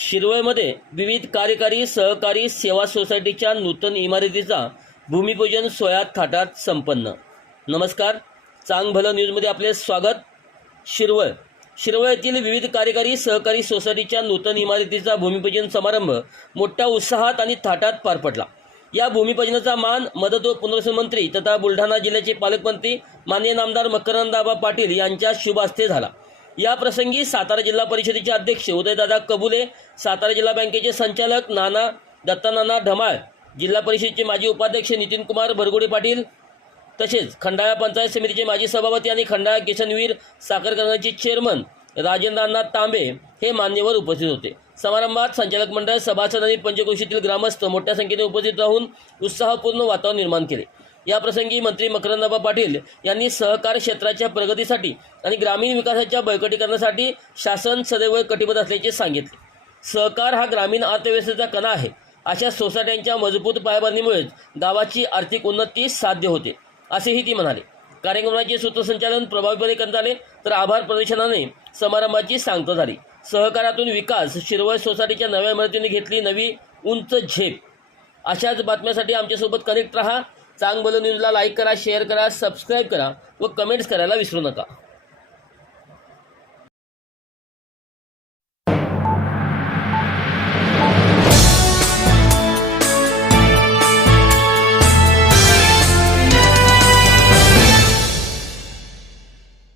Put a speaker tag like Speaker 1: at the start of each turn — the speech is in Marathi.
Speaker 1: शिरवळमध्ये विविध कार्यकारी सहकारी सेवा सोसायटीच्या नूतन इमारतीचा भूमिपूजन सोया थाटात संपन्न. नमस्कार चांग भलं न्यूजमध्ये आपले स्वागत. शिरवळ. शिरवळ येथील विविध कार्यकारी सहकारी सोसायटीच्या नूतन इमारतीचा भूमिपूजन समारंभ मोठ्या उत्साहात आणि थाटात पार पडला. या भूमिपूजनाचा मान मदत व पुनर्वसन मंत्री तथा बुलढाणा जिल्ह्याचे पालकमंत्री माननीय नामदार मकरंदाबा पाटील यांच्या शुभ हस्ते झाला. या प्रसंगी सातारा जिल्हा परिषदेचे अध्यक्ष उदयदादा कबुले सातारा जिल्हा बँकेचे संचालक नाना दत्तानाना ढमाळ जिल्हा परिषदेचे माजी उपाध्यक्ष नितीन कुमार भरगुडे पाटील तसेच खंडाळा पंचायत समितीचे माजी सभापती आणि खंडाळा किशनवीर साखर कारखान्याचे चेअरमन राजेंद्रनाथ तांबे हे मान्यवर उपस्थित होते. समारंभात संचालक मंडळ सभासद आणि पंचक्रोशीतील ग्रामस्थ मोठ्या संख्येने उपस्थित राहून उत्साहपूर्ण वातावरण निर्माण केले. याप्रसंगी मंत्री मकरंदबा पाटील यांनी सहकार क्षेत्राच्या प्रगतीसाठी आणि ग्रामीण विकासाच्या बळकटीकरणासाठी शासन सदैव कटिबद्ध असल्याचे सांगितले. सहकार हा ग्रामीण अर्थव्यवस्थेचा कणा आहे. अशा सोसायट्यांच्या मजबूत पायाभरणीमुळेच गावाची आर्थिक उन्नती साध्य होते असेही ती म्हणाले. कार्यक्रमाचे सूत्रसंचालन प्रभावीपणे करण्यात आले तर आभार प्रदर्शनाने समारंभाची सांगता झाली. सहकारातून विकास शिरवळ सोसायटीच्या नव्या इमारतीने घेतली नवी उंच झेप. अशाच बातम्यासाठी आमच्यासोबत कनेक्ट राहा. चांग न्यूजला लाईक करा शेअर करा सबस्क्राईब करा व कमेंट्स करायला विसरू नका.